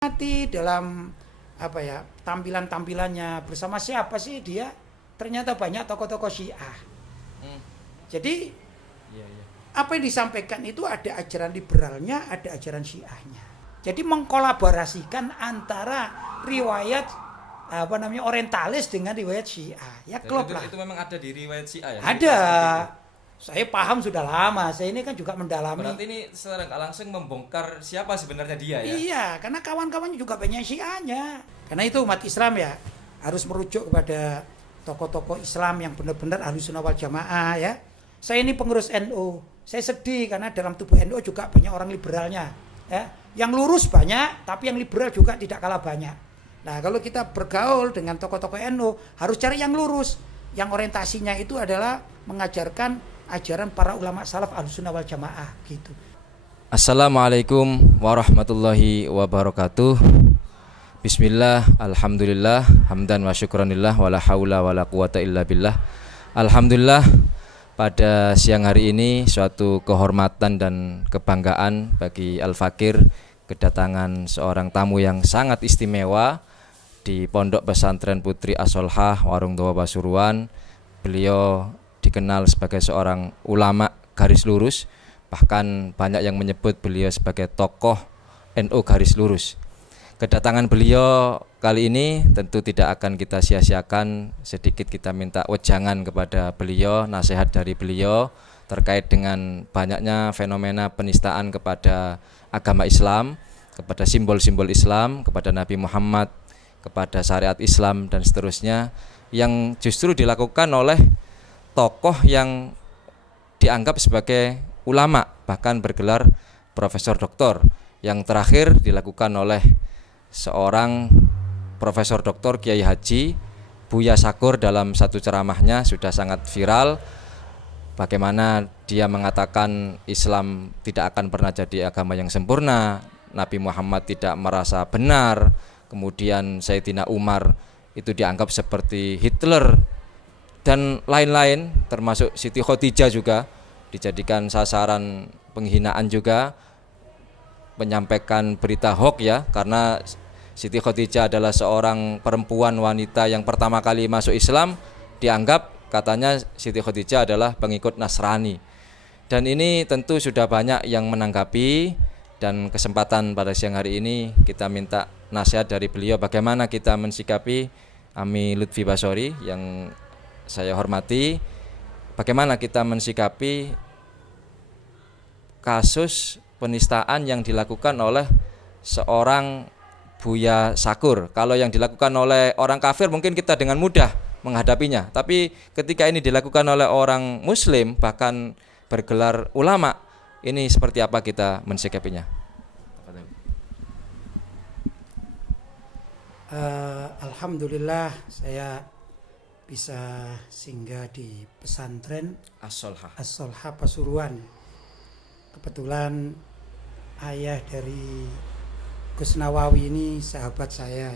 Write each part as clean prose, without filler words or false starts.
Mati dalam tampilan-tampilannya bersama siapa sih dia? Ternyata banyak tokoh-tokoh Syiah. Jadi apa yang disampaikan itu ada ajaran liberalnya, ada ajaran Syiahnya. Jadi mengkolaborasikan antara riwayat orientalis dengan riwayat Syiah. Ya klop lah. Itu memang ada di riwayat Syiah ya? Ada. Saya paham sudah lama. Saya ini kan juga mendalami. Berarti ini secara nggak langsung membongkar siapa sebenarnya dia ya? Iya, karena kawan-kawannya juga banyak Syiahnya. Karena itu umat Islam ya harus merujuk kepada tokoh-tokoh Islam yang benar-benar Ahlussunnah wal Jamaah ya. Saya ini pengurus NU. Saya sedih karena dalam tubuh NU juga banyak orang liberalnya ya. Yang lurus banyak, tapi yang liberal juga tidak kalah banyak. Nah, kalau kita bergaul dengan tokoh-tokoh NU harus cari yang lurus, yang orientasinya itu adalah mengajarkan ajaran para ulama salaf Ahlussunnah wal Jamaah gitu. Assalamualaikum warahmatullahi wabarakatuh. Bismillah, alhamdulillah, hamdan wa syukranillah, wala haula wala quwata illa billah. Alhamdulillah, pada siang hari ini suatu kehormatan dan kebanggaan bagi Al-Fakir kedatangan seorang tamu yang sangat istimewa di Pondok Pesantren Putri As-Solhah Warung Dawa Pasuruan. Beliau dikenal sebagai seorang ulama garis lurus, bahkan banyak yang menyebut beliau sebagai tokoh NU garis lurus. Kedatangan beliau kali ini tentu tidak akan kita sia-siakan. Sedikit kita minta wejangan kepada beliau, nasihat dari beliau terkait dengan banyaknya fenomena penistaan kepada agama Islam, kepada simbol-simbol Islam, kepada Nabi Muhammad, kepada syariat Islam dan seterusnya, yang justru dilakukan oleh tokoh yang dianggap sebagai ulama, bahkan bergelar profesor doktor. Yang terakhir dilakukan oleh seorang profesor doktor Kiai Haji Buya Sakur dalam satu ceramahnya sudah sangat viral, bagaimana dia mengatakan Islam tidak akan pernah jadi agama yang sempurna, Nabi Muhammad tidak merasa benar, kemudian Sayyidina Umar itu dianggap seperti Hitler dan lain-lain, termasuk Siti Khadijah juga dijadikan sasaran penghinaan juga, menyampaikan berita hoax ya, karena Siti Khadijah adalah seorang perempuan wanita yang pertama kali masuk Islam, dianggap katanya Siti Khadijah adalah pengikut Nasrani. Dan ini tentu sudah banyak yang menanggapi, dan kesempatan pada siang hari ini kita minta nasihat dari beliau bagaimana kita mensikapi Ami Lutfi Basori yang saya hormati, bagaimana kita mensikapi kasus penistaan yang dilakukan oleh seorang Buya Sakur. Kalau yang dilakukan oleh orang kafir mungkin kita dengan mudah menghadapinya, tapi ketika ini dilakukan oleh orang muslim bahkan bergelar ulama, ini seperti apa kita mensikapinya? Alhamdulillah saya bisa singgah di pesantren As-Solhah Pasuruan. Kebetulan ayah dari Gus Nawawi ini sahabat saya,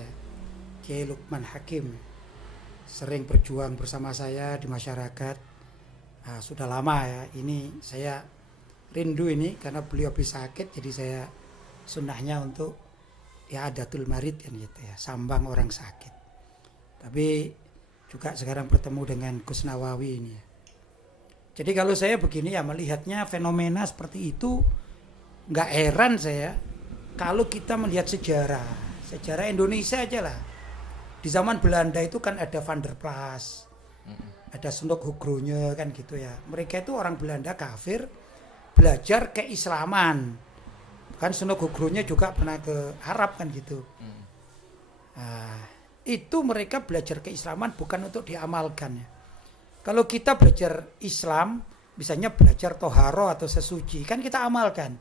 Kiai Lukman Hakim, sering berjuang bersama saya di masyarakat. Sudah lama ya, ini saya rindu ini karena beliau habis sakit, jadi saya sunnahnya untuk ya adatul marid kan gitu ya, sambang orang sakit. Tapi juga sekarang bertemu dengan Gus Nawawi ini ya. Jadi kalau saya begini ya melihatnya fenomena seperti itu, nggak heran saya kalau kita melihat sejarah Indonesia aja lah. Di zaman Belanda itu kan ada Van der Plas, ada Sendok Hugronje kan gitu ya. Mereka itu orang Belanda kafir belajar keislaman. Kan Sendok Hugronje juga pernah ke Arab kan gitu. Nah, itu mereka belajar keislaman bukan untuk diamalkan ya. Kalau kita belajar Islam, misalnya belajar toharo atau sesuci, kan kita amalkan.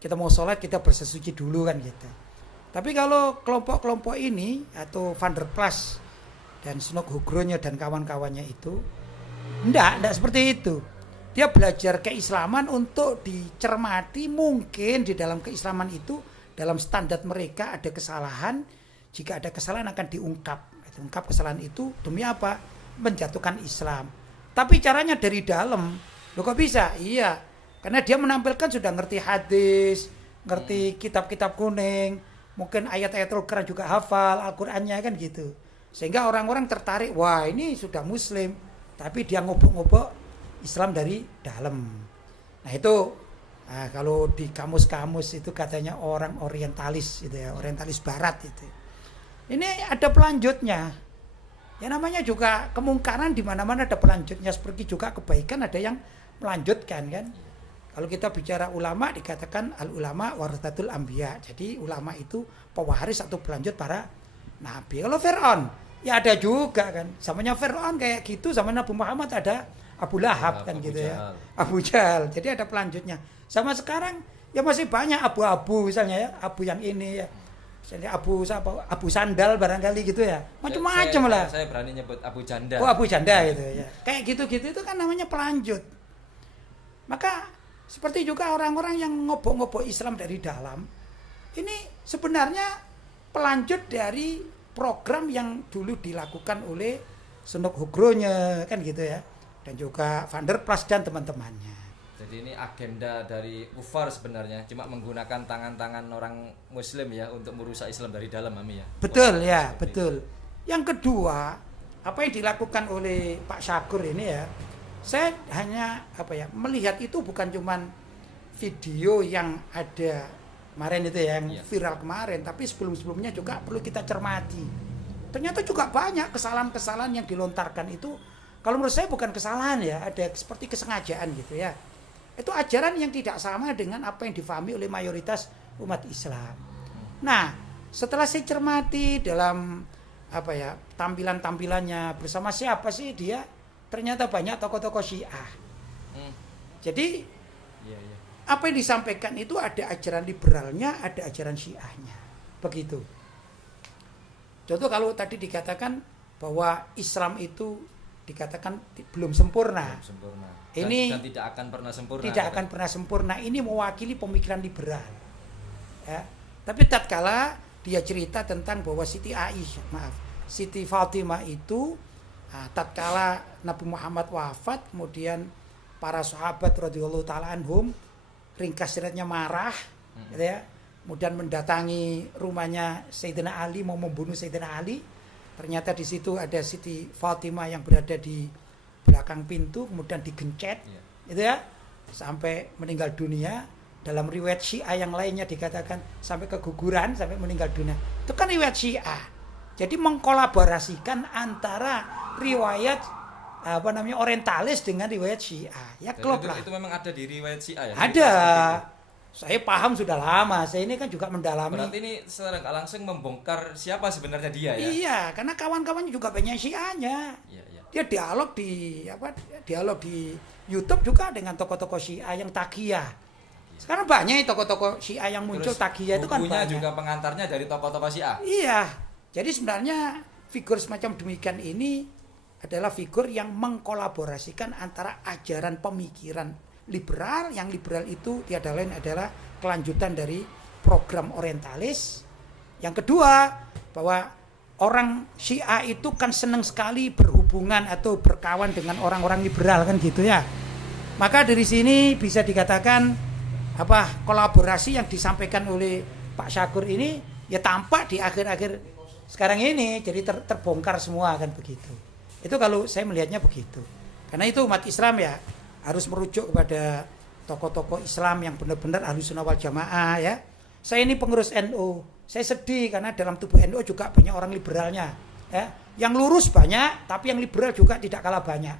Kita mau sholat kita bersesuci dulu kan gitu. Tapi kalau kelompok-kelompok ini atau Van der Plas dan Sendok Hugronje dan kawan-kawannya itu enggak seperti itu. Dia belajar keislaman untuk dicermati, mungkin di dalam keislaman itu dalam standar mereka ada kesalahan. Jika ada kesalahan akan diungkap kesalahan itu demi apa? Menjatuhkan Islam. Tapi caranya dari dalam. Loh kok bisa? Iya. Karena dia menampilkan sudah ngerti hadis, ngerti kitab-kitab kuning, mungkin ayat-ayat Al-Quran juga hafal, Al-Qurannya kan gitu. Sehingga orang-orang tertarik, wah ini sudah muslim, tapi dia ngobok-ngobok Islam dari dalam. Nah itu, kalau di kamus-kamus itu katanya orang orientalis gitu ya, orientalis barat itu. Ini ada pelanjutnya. Ya namanya juga kemungkaran di mana-mana ada pelanjutnya, seperti juga kebaikan ada yang melanjutkan kan. Kalau kita bicara ulama dikatakan al ulama warathatul anbiya. Jadi ulama itu pewaris atau pelanjut para nabi. Kalau Fir'aun ya ada juga kan. Zamanya Fir'aun kayak gitu, zaman Nabi Muhammad ada Abu Lahab kan gitu ya. Abu Jahal. Jadi ada pelanjutnya. Sama sekarang ya masih banyak abu-abu misalnya ya, abu yang ini ya. Misalnya Abu Sandal barangkali gitu ya, macam-macam lah. Saya berani nyebut Abu Janda. Oh Abu Janda gitu ya, kayak gitu-gitu itu kan namanya pelanjut. Maka seperti juga orang-orang yang ngobok-ngobok Islam dari dalam, ini sebenarnya pelanjut dari program yang dulu dilakukan oleh Sunuk Hugronya kan gitu ya, dan juga Van der Plas dan teman-temannya. Jadi ini agenda dari kufar sebenarnya, cuma menggunakan tangan-tangan orang muslim ya untuk merusak Islam dari dalam, Mami ya. Betul ya, betul. Yang kedua, apa yang dilakukan oleh Pak Syakur ini ya, saya hanya melihat itu bukan cuman video yang ada kemarin itu ya, yang viral kemarin, tapi sebelum-sebelumnya juga perlu kita cermati. Ternyata juga banyak kesalahan-kesalahan yang dilontarkan itu, kalau menurut saya bukan kesalahan ya, ada seperti kesengajaan gitu ya. Itu ajaran yang tidak sama dengan apa yang difahami oleh mayoritas umat Islam. Nah, setelah saya cermati dalam tampilan-tampilannya bersama siapa sih dia, ternyata banyak tokoh-tokoh Syiah. Jadi apa yang disampaikan itu ada ajaran liberalnya, ada ajaran Syiahnya. Begitu. Contoh kalau tadi dikatakan bahwa Islam itu dikatakan belum sempurna. Ini tidak akan pernah sempurna. Tidak akan pernah sempurna. Ini mewakili pemikiran liberal. Ya. Tapi tatkala dia cerita tentang bahwa Siti Fatimah itu tatkala Nabi Muhammad wafat, kemudian para sahabat radhiyallahu taala anhum ringkas ceritanya marah, gitu ya. Kemudian mendatangi rumahnya Sayyidina Ali, mau membunuh Sayyidina Ali. Ternyata di situ ada Siti Fatimah yang berada di belakang pintu, kemudian digencet, gitu ya, sampai meninggal dunia. Dalam riwayat Syiah yang lainnya dikatakan sampai keguguran, sampai meninggal dunia. Itu kan riwayat Syiah. Jadi mengkolaborasikan antara riwayat orientalis dengan riwayat Syiah. Ya klop lah. Itu memang ada di riwayat Syiah ya? Ada. Saya paham sudah lama. Saya ini kan juga mendalami. Berarti ini secara nggak langsung membongkar siapa sebenarnya dia ya? Iya, karena kawan-kawannya juga banyak Syiahnya. Iya. Dia dialog di YouTube juga dengan tokoh-tokoh Syiah yang takiyah. Sekarang banyak tokoh-tokoh Syiah yang muncul takiyah itu kan banyak. Bukunya juga pengantarnya dari tokoh-tokoh Syiah. Iya. Jadi sebenarnya figur semacam demikian ini adalah figur yang mengkolaborasikan antara ajaran pemikiran liberal, yang liberal itu tiada lain adalah kelanjutan dari program orientalis. Yang kedua, bahwa orang Syiah itu kan senang sekali berhubungan atau berkawan dengan orang-orang liberal kan gitu ya. Maka dari sini bisa dikatakan kolaborasi yang disampaikan oleh Pak Syakur ini ya tampak di akhir-akhir sekarang ini jadi terbongkar semua kan begitu. Itu kalau saya melihatnya begitu. Karena itu umat Islam ya harus merujuk kepada tokoh-tokoh Islam yang benar-benar Ahlussunnah wal Jamaah ya. Saya ini pengurus NU. Saya sedih karena dalam tubuh NU juga banyak orang liberalnya, ya. Yang lurus banyak, tapi yang liberal juga tidak kalah banyak.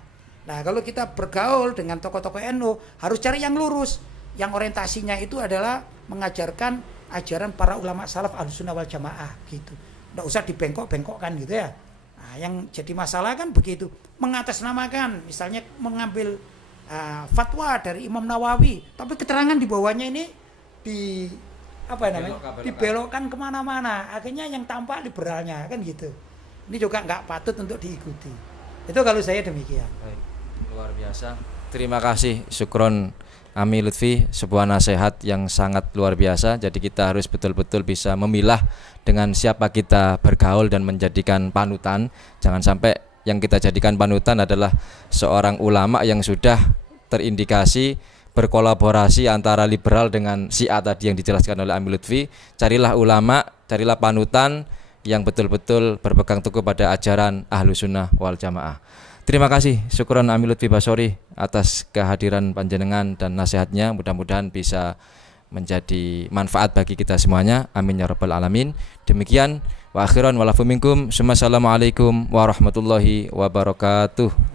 Nah, kalau kita bergaul dengan tokoh-tokoh NU, harus cari yang lurus, yang orientasinya itu adalah mengajarkan ajaran para ulama salaf Ahlussunnah wal Jamaah gitu. Nggak usah dibengkok-bengkokkan gitu ya. Nah, yang jadi masalah kan begitu, mengatasnamakan, misalnya mengambil fatwa dari Imam Nawawi, tapi keterangan di bawahnya ini dibelokkan kemana-mana, akhirnya yang tampak liberalnya kan gitu. Ini juga nggak patut untuk diikuti. Itu kalau saya demikian. Baik, luar biasa. Terima kasih, syukron Ami Lutfi, sebuah nasihat yang sangat luar biasa. Jadi kita harus betul-betul bisa memilah dengan siapa kita bergaul dan menjadikan panutan. Jangan sampai yang kita jadikan panutan adalah seorang ulama yang sudah terindikasi berkolaborasi antara liberal dengan Syiah tadi yang dijelaskan oleh Ami Lutfi. Carilah ulama carilah panutan yang betul-betul berpegang teguh pada ajaran Ahlussunnah wal Jamaah. Terima kasih, syukron Ami Lutfi Basori atas kehadiran panjenengan dan nasihatnya. Mudah-mudahan bisa menjadi manfaat bagi kita semuanya. Amin ya rabbal alamin. Demikian wa akhiran walafu minkum. Assalamualaikum warahmatullahi wabarakatuh.